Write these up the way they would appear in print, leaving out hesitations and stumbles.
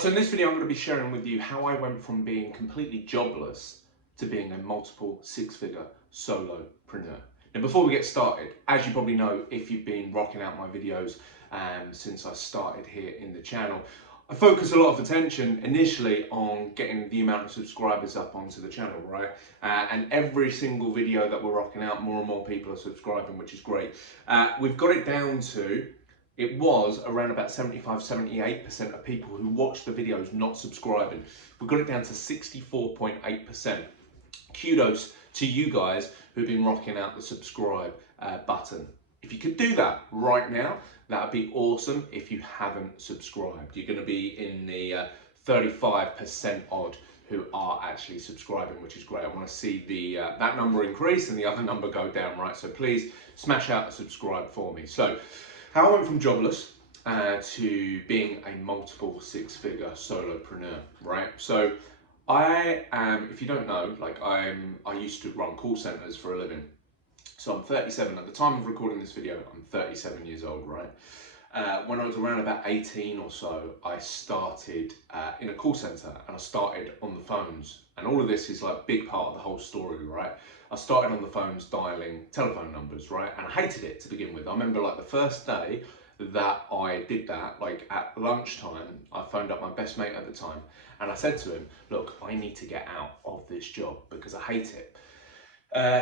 So in this video I'm going to be sharing with you how I went from being completely jobless to being a multiple six-figure solopreneur. Now before we get started, as you probably know if you've been rocking out my videos since I started here in the channel, I focus a lot of attention initially on getting the amount of subscribers up onto the channel, right? And every single video that we're rocking out, more and more people are subscribing, which is great. We've got it down to, it was around about 75-78% of people who watch the videos not subscribing. We've got it down to 64.8%. Kudos to you guys who've been rocking out the subscribe button. If you could do that right now, that would be awesome. If you haven't subscribed, you're going to be in the 35% odd who are actually subscribing, which is great. I want to see the that number increase and the other number go down, right? So please smash out the subscribe for me. So how I went from jobless to being a multiple six-figure solopreneur, right? So I am, if you don't know, like I used to run call centers for a living. So I'm 37, at the time of recording this video, I'm 37 years old, right? When I was around about 18 or so, I started in a call center and I started on the phones. And all of this is like a big part of the whole story, right? I started on the phones dialing telephone numbers, right? And I hated it to begin with. I remember like the first day that I did that, like at lunchtime, I phoned up my best mate at the time and I said to him, look, I need to get out of this job because I hate it.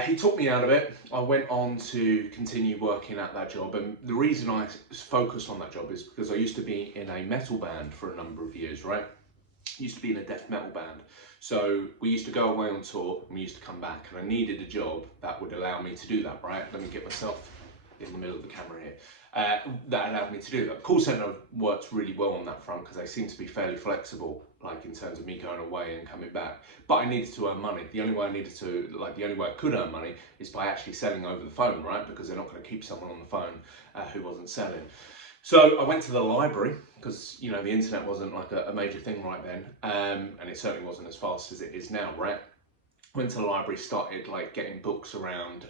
He took me out of it. I went on to continue working at that job, and the reason I focused on that job is because I used to be in a metal band for a number of years, right? I used to be in a death metal band. So we used to go away on tour and we used to come back, and I needed a job that would allow me to do that, right? Let me get myself in the middle of the camera here. That allowed me to do that. Call center works really well on that front because they seem to be fairly flexible, like in terms of me going away and coming back. But I needed to earn money. The only way I could earn money is by actually selling over the phone, right? Because they're not going to keep someone on the phone who wasn't selling. So I went to the library because, you know, the internet wasn't like a major thing right then, and it certainly wasn't as fast as it is now, right? Went to the library, started like getting books around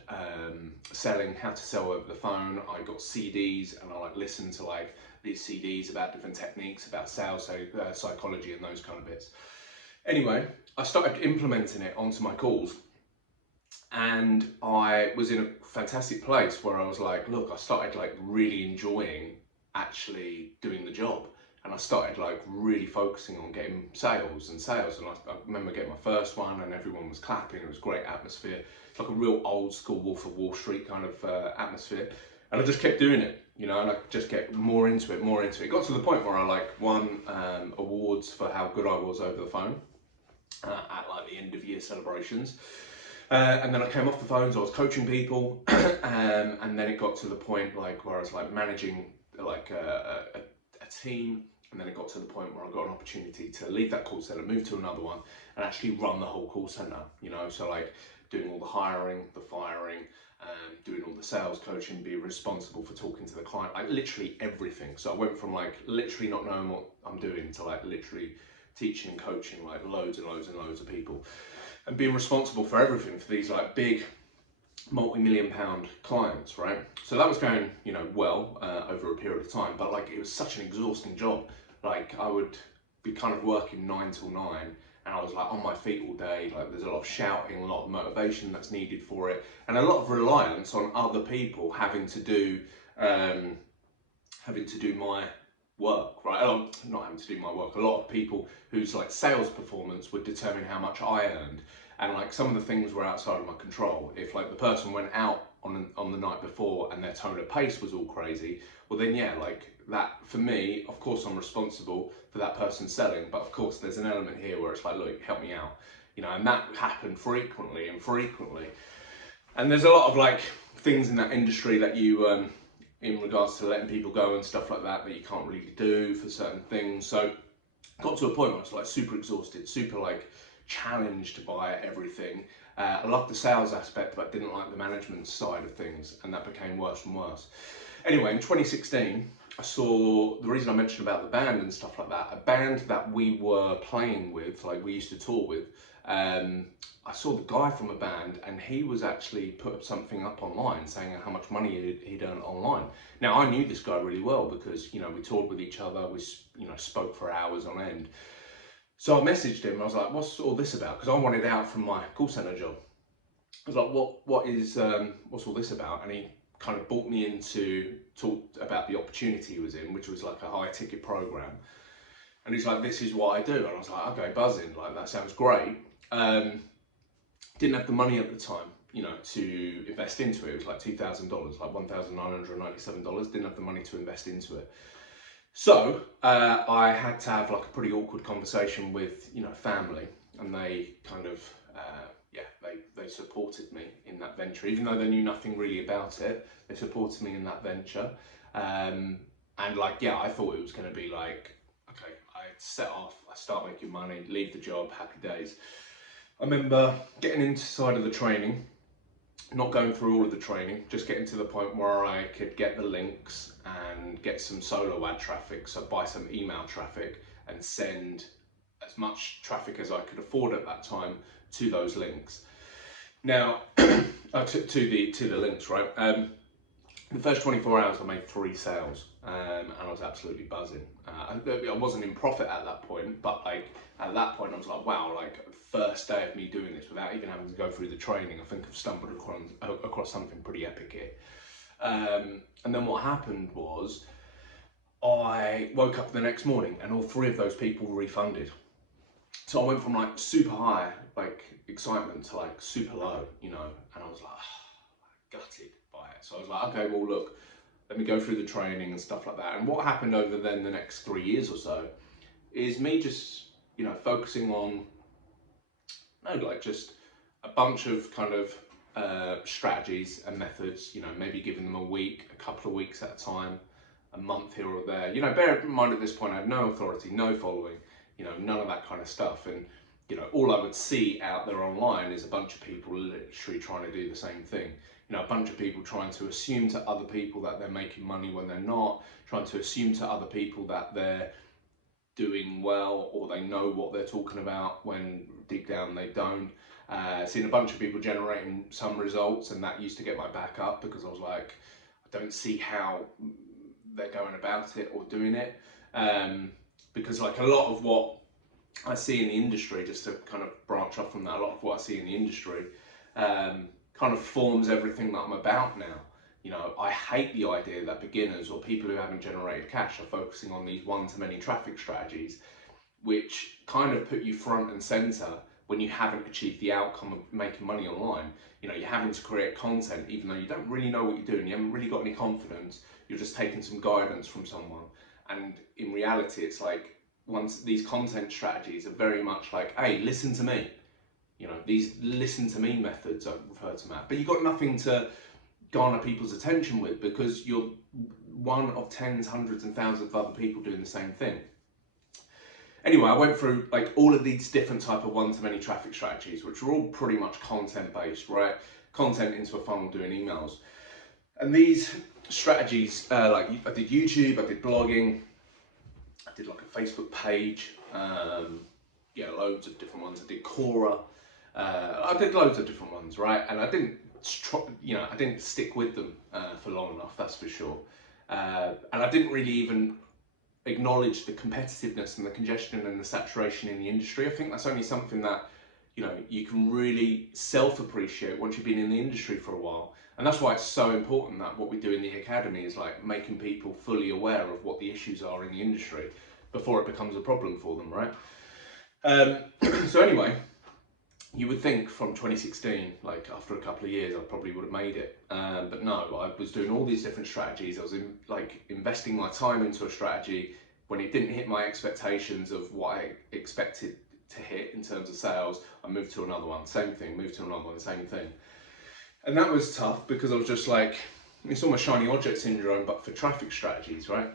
selling, how to sell over the phone. I got CDs and I like listened to like these CDs about different techniques, about sales, psychology and those kind of bits. Anyway, I started implementing it onto my calls, and I was in a fantastic place where I was like, look, I started like really enjoying actually doing the job. And I started like really focusing on getting sales. And I remember getting my first one and everyone was clapping. It was great atmosphere. It's like a real old school Wolf of Wall Street kind of atmosphere. And I just kept doing it, you know, and I just get more into it. It got to the point where I like won awards for how good I was over the phone at like the end of year celebrations. And then I came off the phones, I was coaching people, and then it got to the point like where I was like managing like a team, and then it got to the point where I got an opportunity to leave that call center, move to another one, and actually run the whole call center, you know, so like doing all the hiring, the firing, doing all the sales coaching, being responsible for talking to the client, like literally everything. So I went from like literally not knowing what I'm doing to like literally teaching and coaching like loads and loads and loads of people, and being responsible for everything for these like big multi-million-pound clients, right? So that was going, you know, well over a period of time, but like it was such an exhausting job. Like I would be kind of working 9 till 9, and I was like on my feet all day. Like there's a lot of shouting, a lot of motivation that's needed for it, and a lot of reliance on other people having to do my work, right? Not having to do my work. A lot of people whose like sales performance would determine how much I earned. And like some of the things were outside of my control. If like the person went out on the night before and their tone of pace was all crazy, well then yeah, like that for me, of course I'm responsible for that person selling, but of course there's an element here where it's like, look, help me out, you know, and that happened frequently. And there's a lot of like things in that industry that you, in regards to letting people go and stuff like that, that you can't really do for certain things. So got to a point where I was like super exhausted, super like challenged by everything. I loved the sales aspect, but didn't like the management side of things, and that became worse and worse. Anyway, in 2016, I saw, the reason I mentioned about the band and stuff like that, a band that we were playing with, like we used to tour with, I saw the guy from a band, and he was actually put up something up online saying how much money he'd earned online. Now, I knew this guy really well because, you know, we toured with each other, we, you know, spoke for hours on end. So I messaged him, I was like, what's all this about? Because I wanted out from my call centre job. I was like, what's all this about? And he kind of brought me into talk about the opportunity he was in, which was like a high ticket program. And he's like, this is what I do. And I was like, okay, buzzing, like that sounds great. Didn't have the money at the time, you know, to invest into it. It was like $2,000, like $1,997. Didn't have the money to invest into it. So I had to have like a pretty awkward conversation with, you know, family, and they kind of, they supported me in that venture, even though they knew nothing really about it. They supported me in that venture, and like, yeah, I thought it was going to be like, okay, I set off, I start making money, leave the job, happy days. I remember getting inside of the training, not going through all of the training, just getting to the point where I could get the links and get some solo ad traffic, so buy some email traffic and send as much traffic as I could afford at that time to those links. Now, to the links, right? The first 24 hours I made 3 sales, and I was absolutely buzzing. I wasn't in profit at that point, but like at that point I was like, wow, like first day of me doing this without even having to go through the training, I think I've stumbled across something pretty epic here. And then what happened was I woke up the next morning and all 3 of those people were refunded. So I went from like super high, like excitement, to like super low, you know, and I was like, gutted by it. So I was like, okay, well look, let me go through the training and stuff like that. And what happened over then the next 3 years or so is me just, you know, focusing on, like just a bunch of kind of strategies and methods, you know, maybe giving them a week, a couple of weeks at a time, a month here or there. You know, bear in mind at this point I had no authority, no following, you know, none of that kind of stuff. And, you know, all I would see out there online is a bunch of people literally trying to do the same thing. You know, a bunch of people trying to assume to other people that they're making money when they're not, trying to assume to other people that they're doing well or they know what they're talking about when deep down they don't. Seen a bunch of people generating some results, and that used to get my back up because I was like, I don't see how they're going about it or doing it. Because like a lot of what I see in the industry, just to kind of branch off from that, a lot of what I see in the industry kind of forms everything that I'm about now. You know, I hate the idea that beginners or people who haven't generated cash are focusing on these one-to-many traffic strategies, which kind of put you front and center when you haven't achieved the outcome of making money online. You know, you're having to create content even though you don't really know what you're doing, you haven't really got any confidence, you're just taking some guidance from someone. And in reality, it's like, once these content strategies are very much like, hey, listen to me. You know, these listen to me methods I refer to that, but you've got nothing to garner people's attention with because you're one of tens, hundreds and thousands of other people doing the same thing. Anyway, I went through like all of these different type of one-to-many traffic strategies, which were all pretty much content based, right? Content into a funnel, doing emails. And these strategies, like I did YouTube, I did blogging, I did like a Facebook page, yeah, loads of different ones. I did Quora, I did loads of different ones, right? And I didn't, you know, I didn't stick with them for long enough, that's for sure. And I didn't really even acknowledge the competitiveness and the congestion and the saturation in the industry. I think that's only something that, you know, you can really self-appreciate once you've been in the industry for a while. And that's why it's so important that what we do in the academy is like making people fully aware of what the issues are in the industry before it becomes a problem for them, right? So anyway, you would think from 2016, like after a couple of years, I probably would have made it. But no, I was doing all these different strategies. I was investing my time into a strategy. When it didn't hit my expectations of what I expected to hit in terms of sales, I moved to another one, same thing, moved to another one, same thing. And that was tough because I was just like, it's almost shiny object syndrome, but for traffic strategies, right?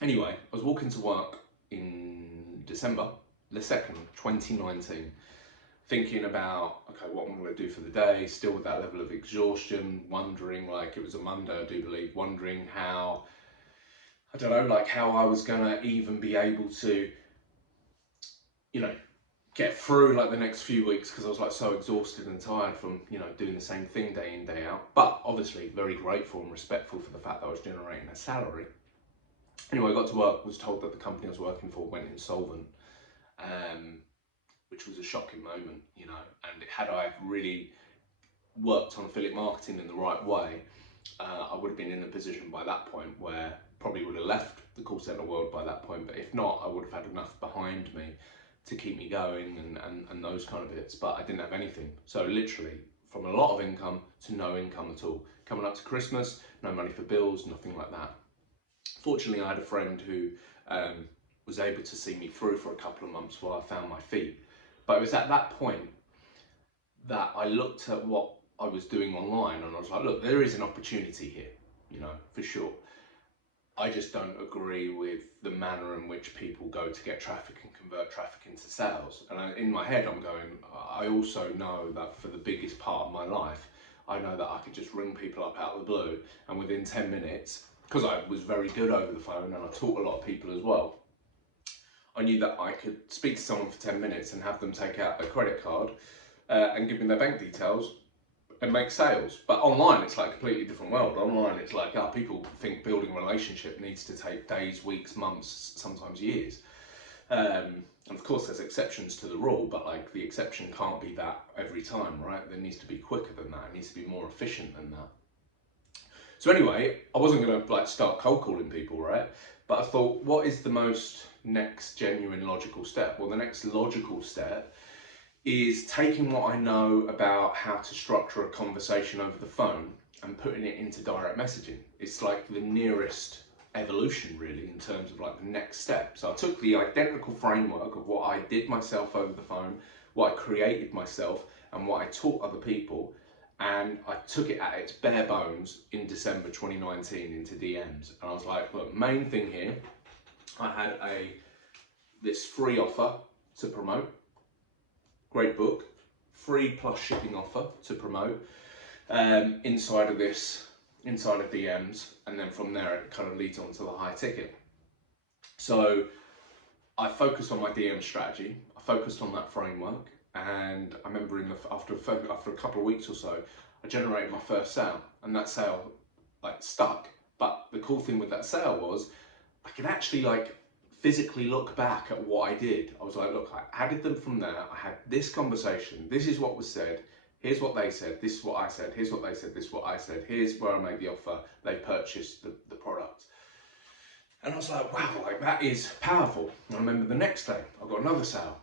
Anyway, I was walking to work in December the 2nd, 2019, thinking about, okay, what I'm going to do for the day, still with that level of exhaustion, wondering, like, it was a Monday, I do believe, wondering how I don't know, like how I was gonna even be able to, you know, get through like the next few weeks, because I was like so exhausted and tired from, you know, doing the same thing day in, day out. But obviously very grateful and respectful for the fact that I was generating a salary. Anyway, I got to work, was told that the company I was working for went insolvent, which was a shocking moment, you know, and had I really worked on affiliate marketing in the right way, I would have been in a position by that point where probably would have left the call center world by that point. But if not, I would have had enough behind me to keep me going and those kind of bits. But I didn't have anything. So literally from a lot of income to no income at all. Coming up to Christmas, no money for bills, nothing like that. Fortunately, I had a friend who was able to see me through for a couple of months while I found my feet. But it was at that point that I looked at what I was doing online and I was like, look, there is an opportunity here, you know, for sure. I just don't agree with the manner in which people go to get traffic and convert traffic into sales. And in my head, I'm going, I also know that for the biggest part of my life, I know that I could just ring people up out of the blue and within 10 minutes, because I was very good over the phone and I taught a lot of people as well, I knew that I could speak to someone for 10 minutes and have them take out a credit card and give me their bank details and make sales. But online, it's like a completely different world. Online, it's like, people think building a relationship needs to take days, weeks, months, sometimes years. And of course, there's exceptions to the rule, but like the exception can't be that every time, right? There needs to be quicker than that. It needs to be more efficient than that. So anyway, I wasn't going to like start cold calling people, right? But I thought, what is the most next genuine logical step? Well, the next logical step is taking what I know about how to structure a conversation over the phone and putting it into direct messaging. It's like the nearest evolution really in terms of like the next step. So I took the identical framework of what I did myself over the phone, what I created myself and what I taught other people, and I took it at its bare bones in December 2019 into DMs. And I was like, look, main thing here, I had this free offer to promote. Great book, free plus shipping offer to promote inside of DMs, and then from there it kind of leads on to the high ticket. So I focused on my DM strategy, I focused on that framework, and I remember after a couple of weeks or so, I generated my first sale, and that sale like stuck. But the cool thing with that sale was I could actually like physically look back at what I did. I was like, look, I added them from there. I had this conversation. This is what was said. Here's what they said. This is what I said. Here's what they said. This is what I said. Here's where I made the offer. They purchased the product. And I was like, wow, like that is powerful. And I remember the next day, I got another sale.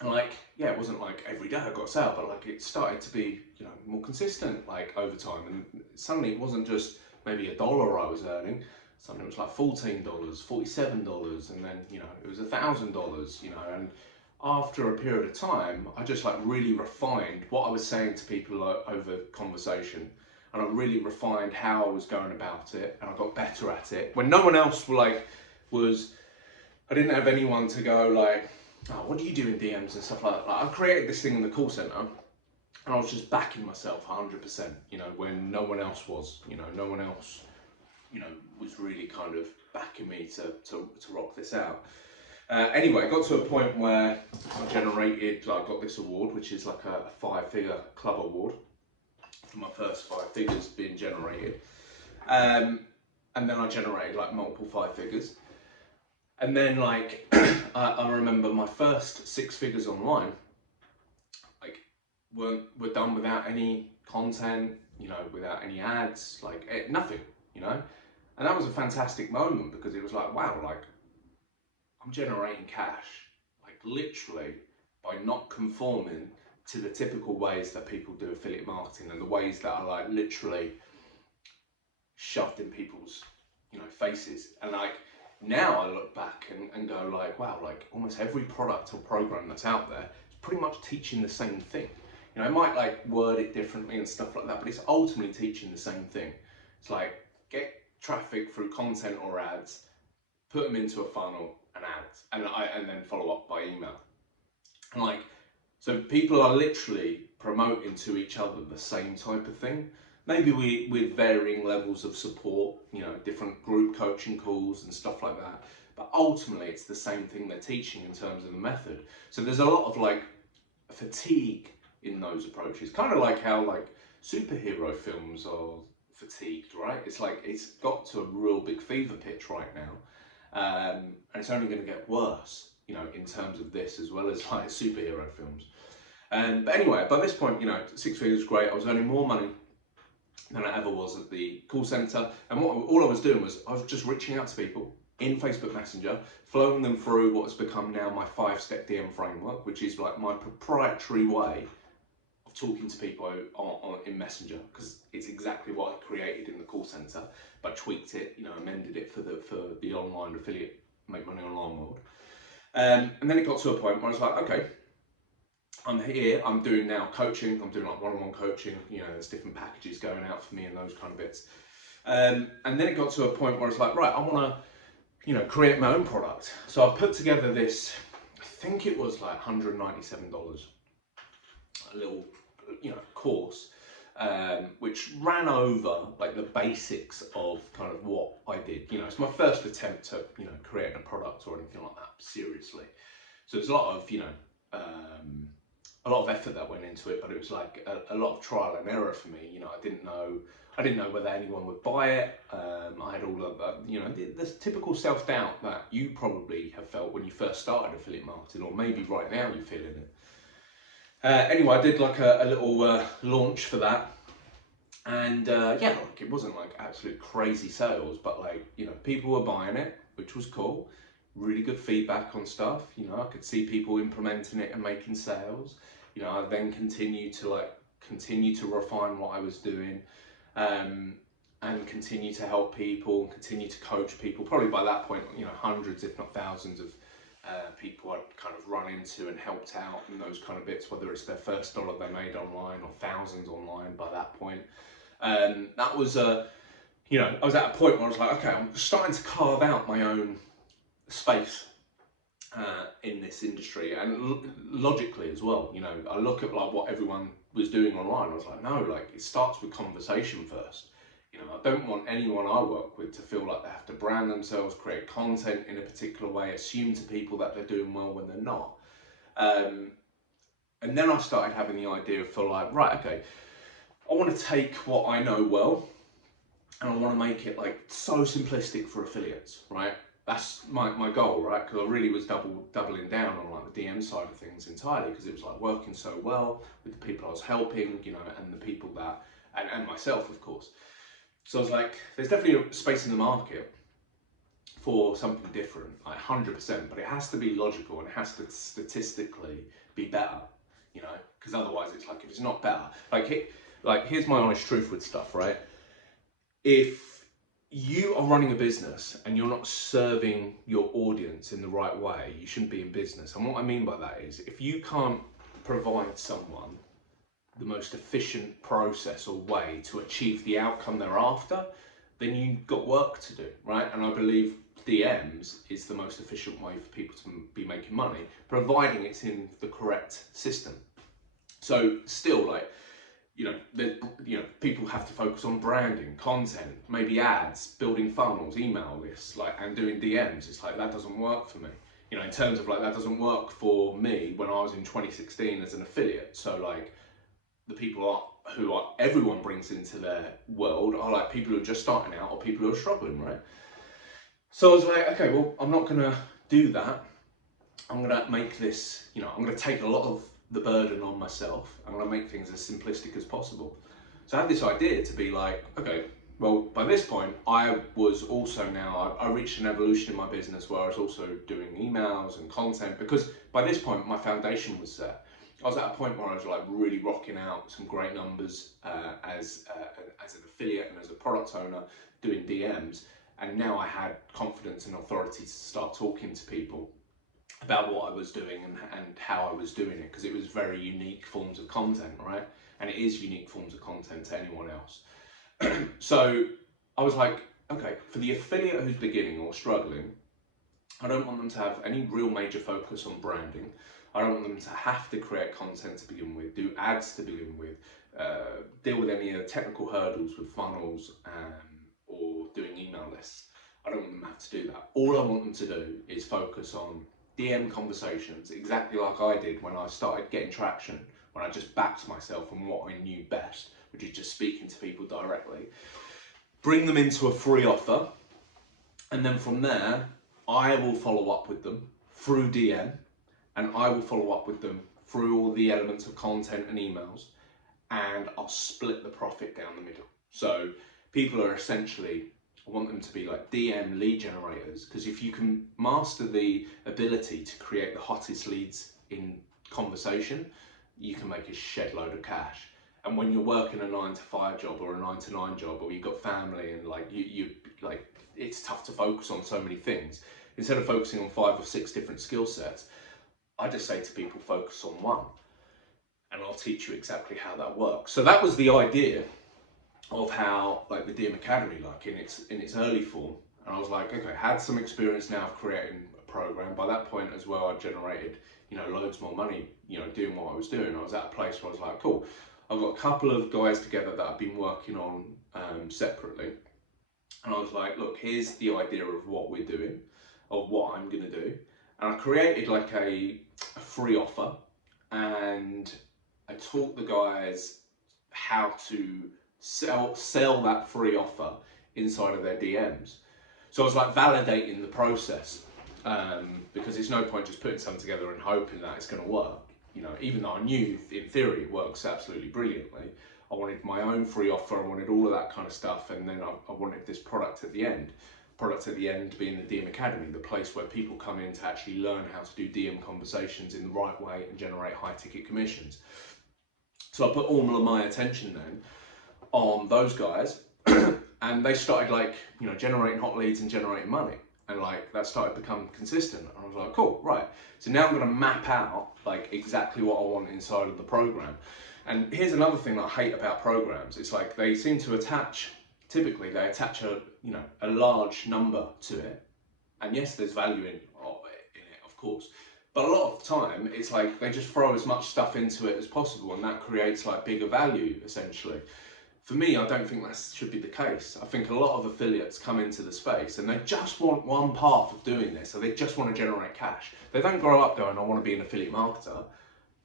And like, yeah, it wasn't like every day I got a sale, but like it started to be, you know, more consistent like over time. And suddenly it wasn't just maybe $1 I was earning. Something was like $14, $47, and then, you know, it was $1,000, you know, and after a period of time, I just like really refined what I was saying to people over conversation, and I really refined how I was going about it, and I got better at it. When no one else I didn't have anyone to go like, oh, what do you do in DMs and stuff like that. Like, I created this thing in the call center, and I was just backing myself 100%, you know, when no one else was, you know, no one else, you know, was really kind of backing me to rock this out. Anyway, I got to a point where I got this award, which is like a 5-figure club award for my first 5 figures being generated. And then I generated like multiple 5 figures. And then like, I remember my first 6 figures online, like were done without any content, you know, without any ads, like nothing, you know. And that was a fantastic moment because it was like, wow, like I'm generating cash, like literally by not conforming to the typical ways that people do affiliate marketing and the ways that are like literally shoved in people's, you know, faces. And like now I look back and go like, wow, like almost every product or program that's out there is pretty much teaching the same thing. You know, I might like word it differently and stuff like that, but it's ultimately teaching the same thing. It's like get traffic through content or ads, put them into a funnel and ads, and then follow up by email. And like, so people are literally promoting to each other the same type of thing. maybe with varying levels of support, you know, different group coaching calls and stuff like that. But ultimately, it's the same thing they're teaching in terms of the method. So there's a lot of like fatigue in those approaches, kind of like how like superhero films are fatigued, right? It's like it's got to a real big fever pitch right now, and it's only going to get worse, you know, in terms of this as well as like superhero films. But anyway, by this point, you know, 6 figures was great. I was earning more money than I ever was at the call center, and all I was doing was I was just reaching out to people in Facebook Messenger, flowing them through what has become now my 5-step DM framework, which is like my proprietary way of talking to people in Messenger, because it's exactly what I created in the call center, but tweaked it, you know, amended it for the online affiliate make money online world. And then it got to a point where I was like, okay, I'm here, I'm doing now coaching, I'm doing like one-on-one coaching, you know, there's different packages going out for me and those kind of bits. And then it got to a point where I was like, right, I want to, you know, create my own product. So I put together this, I think it was like $197, a little, you know, course, which ran over like the basics of kind of what I did. You know, it's my first attempt to, you know, create a product or anything like that, seriously. So there's a lot of, you know, a lot of effort that went into it, but it was like a lot of trial and error for me. You know, I didn't know whether anyone would buy it. I had all of you know, the typical self-doubt that you probably have felt when you first started affiliate marketing, or maybe right now you're feeling it. Anyway, I did like a little launch for that, and yeah, like it wasn't like absolute crazy sales, but like, you know, people were buying it, which was cool. Really good feedback on stuff. You know, I could see people implementing it and making sales. You know, I then continue to refine what I was doing, and continue to help people, continue to coach people. Probably by that point, you know, hundreds, if not thousands of people I'd kind of run into and helped out in those kind of bits, whether it's their first dollar they made online or thousands online by that point. That was, you know, I was at a point where I was like, okay, I'm starting to carve out my own space in this industry, and logically as well. You know, I look at like what everyone was doing online, I was like, no, like it starts with conversation first. You know, I don't want anyone I work with to feel like they have to brand themselves, create content in a particular way, assume to people that they're doing well when they're not. And then I started having the idea for like, right, okay, I want to take what I know well and I want to make it like so simplistic for affiliates, right? That's my goal, right? Because I really was doubling down on like the DM side of things entirely, because it was like working so well with the people I was helping, you know, and the people that, and myself, of course. So I was like, there's definitely a space in the market for something different, like 100%, but it has to be logical and it has to statistically be better, you know, because otherwise it's like, if it's not better, like here's my honest truth with stuff, right? If you are running a business and you're not serving your audience in the right way, you shouldn't be in business. And what I mean by that is, if you can't provide someone the most efficient process or way to achieve the outcome they're after, then you've got work to do, right? And I believe DMs is the most efficient way for people to be making money, providing it's in the correct system. So still, like, you know, people have to focus on branding, content, maybe ads, building funnels, email lists, like, and doing DMs. It's like, that doesn't work for me. You know, in terms of like, that doesn't work for me when I was in 2016 as an affiliate. So like, the people everyone brings into their world are like people who are just starting out or people who are struggling, right? So I was like, okay, well, I'm not gonna do that. I'm gonna make this, you know, I'm gonna take a lot of the burden on myself. I'm gonna make things as simplistic as possible. So I had this idea to be like, okay, well, by this point, I was also now, I reached an evolution in my business where I was also doing emails and content, because by this point, my foundation was set. I was at a point where I was like really rocking out some great numbers as an affiliate and as a product owner doing DMs. And now I had confidence and authority to start talking to people about what I was doing and how I was doing it, because it was very unique forms of content, right? And it is unique forms of content to anyone else. So I was like, okay, for the affiliate who's beginning or struggling, I don't want them to have any real major focus on branding. I don't want them to have to create content to begin with, do ads to begin with, deal with any technical hurdles with funnels or doing email lists. I don't want them to have to do that. All I want them to do is focus on DM conversations, exactly like I did when I started getting traction, when I just backed myself on what I knew best, which is just speaking to people directly. Bring them into a free offer, and then from there, I will follow up with them through DM, and I will follow up with them through all the elements of content and emails, and I'll split the profit down the middle. So people are essentially, I want them to be like DM lead generators, because if you can master the ability to create the hottest leads in conversation, you can make a shed load of cash. And when you're working a 9-to-5 job or a 9-to-9 job, or you've got family and like you like, it's tough to focus on so many things. Instead of focusing on 5 or 6 different skill sets, I just say to people, focus on one, and I'll teach you exactly how that works. So that was the idea of how, like, the DM Academy, like in its early form. And I was like, okay, had some experience now of creating a program. By that point as well, I generated, loads more money, doing what I was doing. I was at a place where I was like, cool, I've got a couple of guys together that I've been working on separately. And I was like, look, here's the idea of what we're doing, of what I'm gonna do. And I created like a free offer, and I taught the guys how to sell that free offer inside of their DMs. So I was like validating the process, because it's no point just putting something together and hoping that it's going to work. Even though I knew in theory it works absolutely brilliantly, I wanted my own free offer, I wanted all of that kind of stuff, and then I wanted this product at the end. Product at the end being the DM Academy, the place where people come in to actually learn how to do DM conversations in the right way and generate high ticket commissions. So I put all of my attention then on those guys, and they started like, generating hot leads and generating money. And like that started to become consistent. And I was like, cool, right. So now I'm gonna map out like exactly what I want inside of the program. And here's another thing that I hate about programs. It's like they seem to typically they attach a large number to it. And yes, there's value in it, of course. But a lot of the time, it's like they just throw as much stuff into it as possible, and that creates like bigger value, essentially. For me, I don't think that should be the case. I think a lot of affiliates come into the space and they just want one path of doing this, so they just want to generate cash. They don't grow up going, I want to be an affiliate marketer.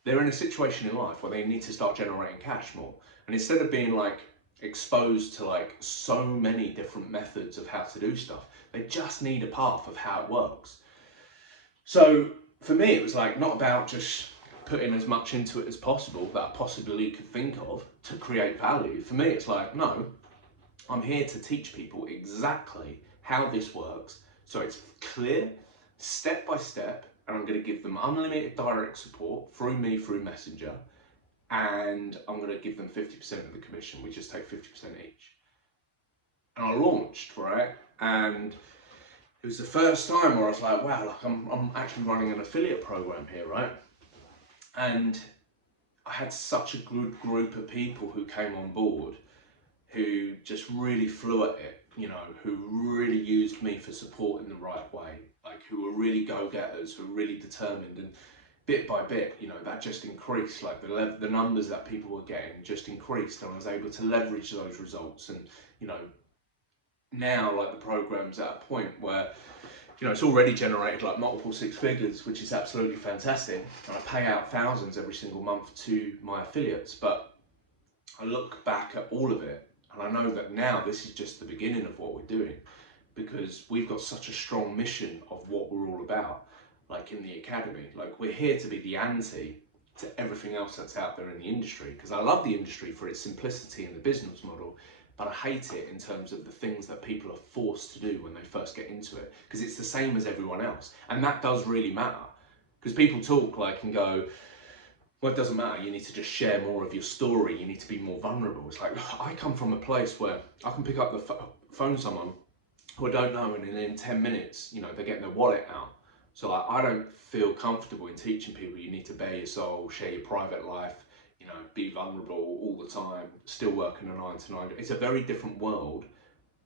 They're in a situation in life where they need to start generating cash more. And instead of being like exposed to like so many different methods of how to do stuff, they just need a path of how it works. So for me, it was like not about just putting as much into it as possible that I possibly could think of to create value. For me, it's like, no, I'm here to teach people exactly how this works, so it's clear, step by step, and I'm going to give them unlimited direct support through me, through Messenger, and I'm going to give them 50% of the commission. We just take 50% each. And I launched, right? And it was the first time where I was like, wow, like I'm actually running an affiliate program here, right? And I had such a good group of people who came on board, who just really flew at it, who really used me for support in the right way, like who were really go-getters, who were really determined, and bit by bit, that just increased, like the numbers that people were getting just increased, and I was able to leverage those results. And, now like the program's at a point where, it's already generated like multiple 6 figures, which is absolutely fantastic. And I pay out thousands every single month to my affiliates. But I look back at all of it and I know that now this is just the beginning of what we're doing, because we've got such a strong mission of what we're all about. Like in the academy, like we're here to be the anti to everything else that's out there in the industry. Because I love the industry for its simplicity and the business model, but I hate it in terms of the things that people are forced to do when they first get into it, because it's the same as everyone else. And that does really matter, because people talk like and go, well, it doesn't matter, you need to just share more of your story, you need to be more vulnerable. It's like, I come from a place where I can pick up the phone someone who I don't know, and in 10 minutes, they're getting their wallet out. So like, I don't feel comfortable in teaching people you need to bare your soul, share your private life, be vulnerable all the time, still working a 9-to-9. It's a very different world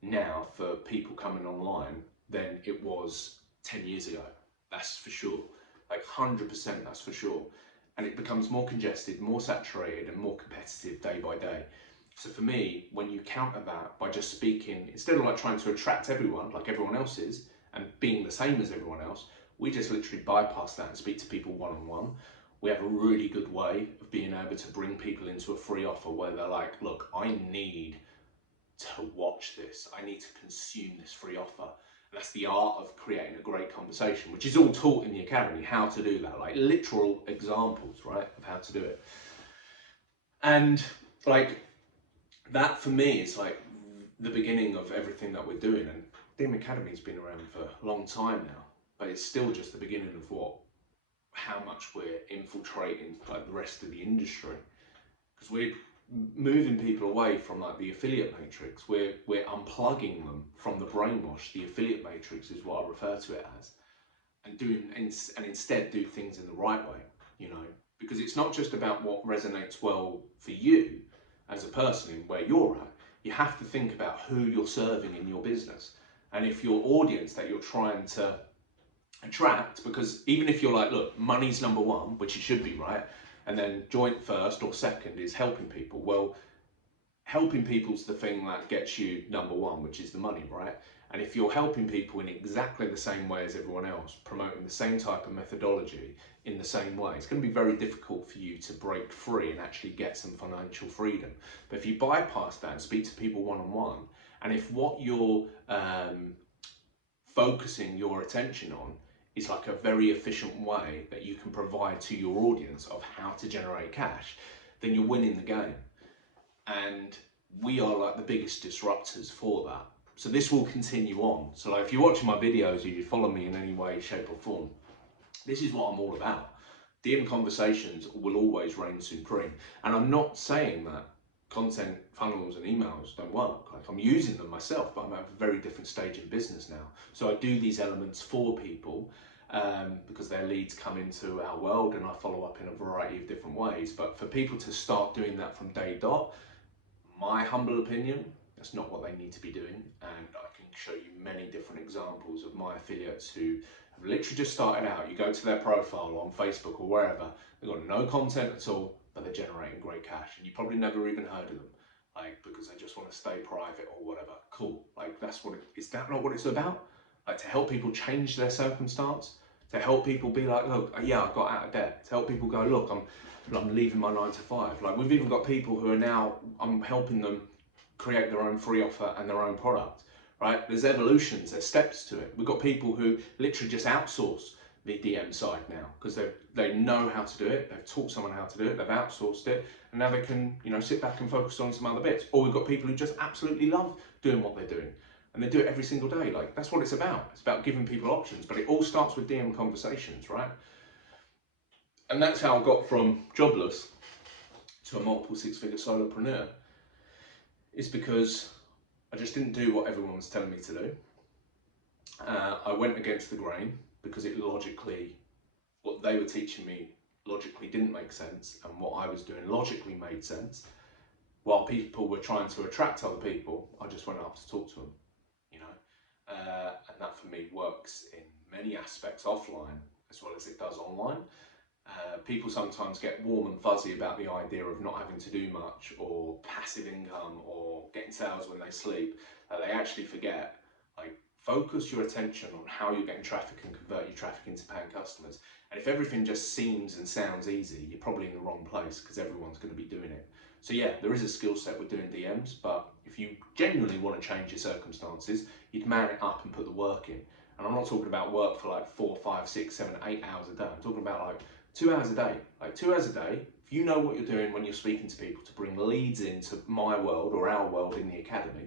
now for people coming online than it was 10 years ago. That's for sure. Like 100%, that's for sure. And it becomes more congested, more saturated, and more competitive day by day. So for me, when you counter that by just speaking, instead of like trying to attract everyone like everyone else is and being the same as everyone else, we just literally bypass that and speak to people one-on-one. We have a really good way of being able to bring people into a free offer where they're like, look, I need to watch this. I need to consume this free offer. And that's the art of creating a great conversation, which is all taught in the academy, how to do that, like literal examples, right, of how to do it. And like that for me is like the beginning of everything that we're doing. And DM Academy's been around for a long time now, but it's still just the beginning of how much we're infiltrating like the rest of the industry, because we're moving people away from like the affiliate matrix. We're unplugging them from the brainwash. The affiliate matrix is what I refer to it as, and instead do things in the right way, you know, because it's not just about what resonates well for you as a person and where you're at. You have to think about who you're serving in your business, and if your audience that you're trying to attract, because even if you're like, look, money's number one, which it should be, right? And then joint first or second is helping people. Well, helping people's the thing that gets you number one, which is the money, right? And if you're helping people in exactly the same way as everyone else, promoting the same type of methodology in the same way, it's going to be very difficult for you to break free and actually get some financial freedom. But if you bypass that and speak to people one-on-one, and if what you're focusing your attention on is like a very efficient way that you can provide to your audience of how to generate cash, then you're winning the game. And we are like the biggest disruptors for that. So this will continue on. So like if you're watching my videos, or you follow me in any way, shape or form, this is what I'm all about. DM conversations will always reign supreme. And I'm not saying that content funnels and emails don't work. Like I'm using them myself, but I'm at a very different stage in business now. So I do these elements for people because their leads come into our world, and I follow up in a variety of different ways. But for people to start doing that from day dot, my humble opinion, that's not what they need to be doing. And I can show you many different examples of my affiliates who have literally just started out. You go to their profile on Facebook or wherever, they've got no content at all, but they're generating great cash, and you probably never even heard of them, like because they just want to stay private or whatever. Cool. Like that's what is that not what it's about? Like to help people change their circumstance, to help people be like, look, yeah, I got out of debt. To help people go, look, I'm leaving my 9 to 5. Like we've even got people who are now, I'm helping them create their own free offer and their own product, right? There's evolutions, there's steps to it. We've got people who literally just outsource the DM side now because they know how to do it. They've taught someone how to do it. They've outsourced it, and now they can, you know, sit back and focus on some other bits. Or we've got people who just absolutely love doing what they're doing, and they do it every single day. Like that's what it's about. It's about giving people options, but it all starts with DM conversations, right? And that's how I got from jobless to a multiple six-figure solopreneur. It's because I just didn't do what everyone was telling me to do. I went against the grain because it logically, what they were teaching me logically didn't make sense, and what I was doing logically made sense. While people were trying to attract other people, I just went up to talk to them, you know. And that for me works in many aspects offline as well as it does online. People sometimes get warm and fuzzy about the idea of not having to do much, or passive income, or getting sales when they sleep. They actually forget, like, focus your attention on how you're getting traffic and convert your traffic into paying customers. And if everything just seems and sounds easy, you're probably in the wrong place because everyone's going to be doing it. So yeah, there is a skill set with doing DMs, but if you genuinely want to change your circumstances, you'd man it up and put the work in. And I'm not talking about work for like 4, 5, 6, 7, 8 hours a day. I'm talking about like 2 hours a day. Like 2 hours a day, if you know what you're doing when you're speaking to people to bring leads into my world or our world in the academy,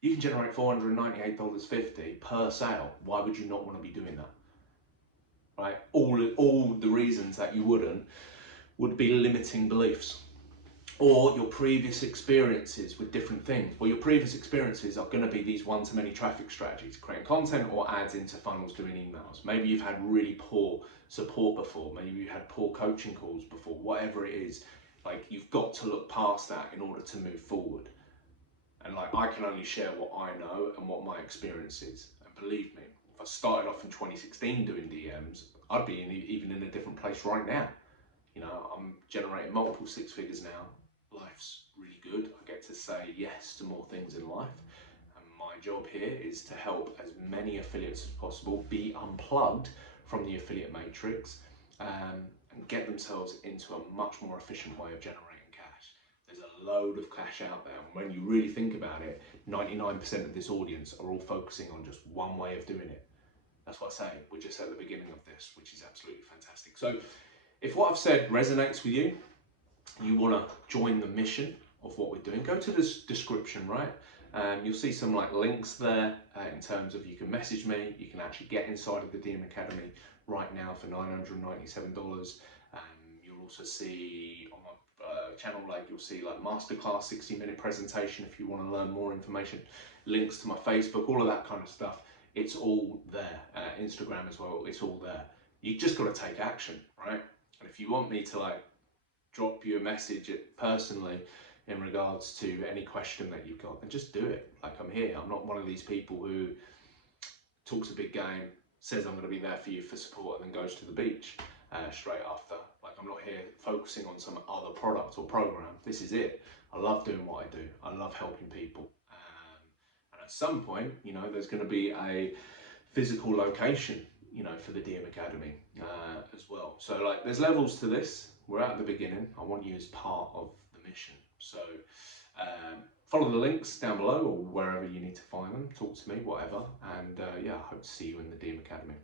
you can generate $498.50 per sale. Why would you not want to be doing that? Right? All the reasons that you wouldn't would be limiting beliefs, or your previous experiences with different things. Well, your previous experiences are going to be these one-to-many traffic strategies, creating content or ads into funnels, doing emails. Maybe you've had really poor support before. Maybe you've had poor coaching calls before. Whatever it is, like you've got to look past that in order to move forward. And like I can only share what I know and what my experience is. And believe me, If I started off in 2016 doing DMs, I'd be even in a different place right now. You know, I'm generating multiple six figures now. Life's really good. I get to say yes to more things in life. And my job here is to help as many affiliates as possible be unplugged from the affiliate matrix, and get themselves into a much more efficient way of generating cash. There's a load of cash out there. And when you really think about it, 99% of this audience are all focusing on just one way of doing it. That's what I say. We're just at the beginning of this, which is absolutely fantastic. So if what I've said resonates with you, you want to join the mission of what we're doing, go to this description, right? You'll see some like links there in terms of you can message me, you can actually get inside of the DM Academy right now for $997. You'll also see on my channel, like you'll see like masterclass 60-minute presentation if you want to learn more information, links to my Facebook, all of that kind of stuff. It's all there. Instagram as well, it's all there. You just got to take action, right? And if you want me to like drop you a message personally in regards to any question that you've got, then just do it. Like, I'm here. I'm not one of these people who talks a big game, says I'm going to be there for you for support, and then goes to the beach straight after. Like, I'm not here focusing on some other product or program. This is it. I love doing what I do. I love helping people. And at some point, you know, there's going to be a physical location, you know, for the DM Academy as well. So like, there's levels to this. We're at the beginning. I want you as part of the mission. So follow the links down below or wherever you need to find them. Talk to me, whatever. And yeah, I hope to see you in the DM Academy.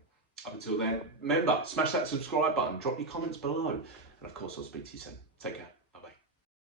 Up until then, remember, smash that subscribe button, drop your comments below. And of course, I'll speak to you soon. Take care.